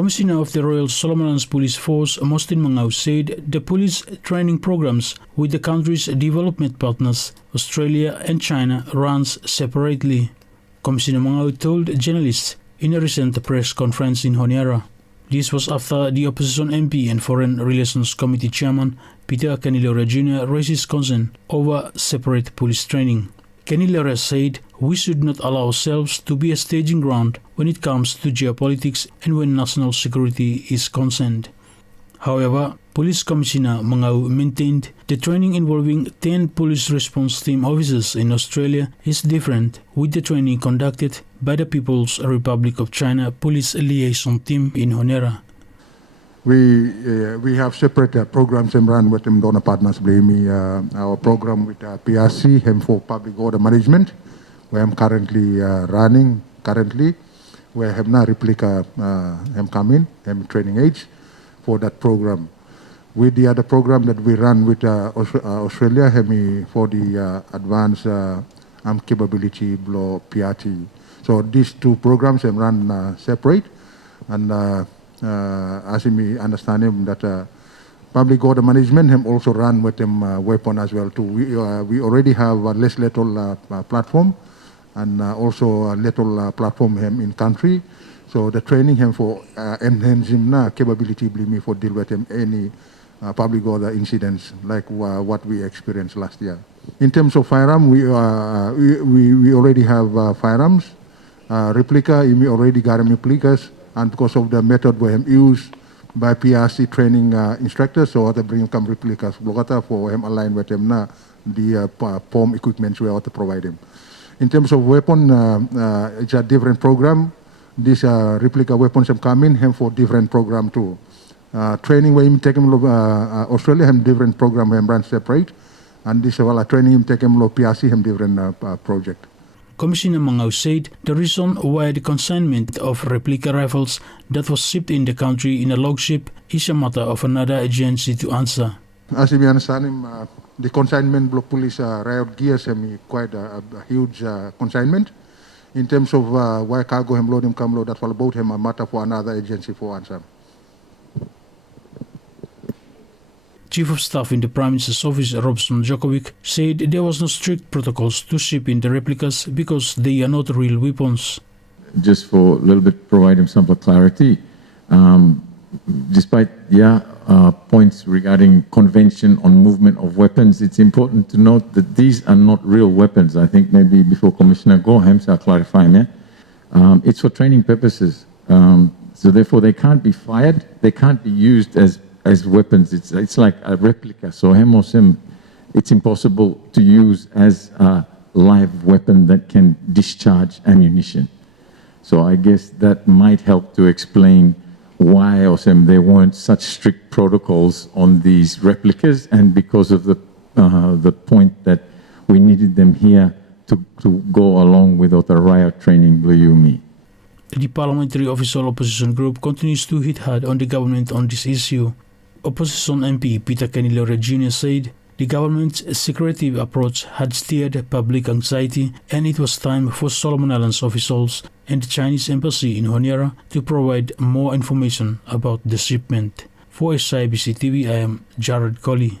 Commissioner of the Royal Solomon Islands Police Force, Mostin Mangau, said the police training programs with the country's development partners, Australia and China, runs separately. Commissioner Mangau told journalists in a recent press conference in Honiara. This was after the Opposition MP and Foreign Relations Committee Chairman Peter Canilora Jr. raised his concern over separate police training. Canilora said we should not allow ourselves to be a staging ground when it comes to geopolitics and when national security is concerned. However, Police Commissioner Mangau maintained the training involving 10 police response team officers in Australia is different with the training conducted by the People's Republic of China Police Liaison Team in Honiara. We have separate programs and run with them donor partners. Our program with PRC, him for public order management, where I'm currently running where have now Replica him come in, him training age for that program. With the other program that we run with Australia, him for the advanced capability below PRT. So these two programs have run separate, and as me understand him that public order management him also run with them weapon as well too. We already have a less lethal platform and also a lethal platform him in country. So the training him for enhancing capability for deal with him any public order incidents like what we experienced last year. In terms of firearm, we already have firearms. Replica, we already got replicas. And because of the method we have used by PRC training instructors, so they bring come replicas for him align with them the POM equipment we ought to provide him. In terms of weapon, it's a different program. These replica weapons have come in him for different program too. Training where him take him Australia him different program him run separate, and this training him take him PRC him different project. Commissioner Mangau said the reason why the consignment of replica rifles that was shipped in the country in a log ship is a matter of another agency to answer. As we understand him, the consignment block police riot gears quite a huge consignment. In terms of why cargo him load him come load, that's all about him a matter for another agency for answer. Chief of Staff in the Prime Minister's Office, Robson Djokovic, said there was no strict protocols to ship in the replicas because they are not real weapons. Just for a little bit, provide him some clarity. Despite points regarding convention on movement of weapons, it's important to note that these are not real weapons. I think maybe before Commissioner Gohams are clarifying, it's for training purposes. So therefore, they can't be fired. They can't be used as weapons. It's like a replica. So it's impossible to use as a live weapon that can discharge ammunition. So I guess that might help to explain why there weren't such strict protocols on these replicas, and because of the point that we needed them here to go along with the riot training Bluyumi. The Parliamentary Official Opposition Group continues to hit hard on the government on this issue. Opposition MP Peter Canilora Jr. said the government's secretive approach had steered public anxiety, and it was time for Solomon Islands officials and the Chinese embassy in Honiara to provide more information about the shipment. For SIBC TV, I am Jared Colley.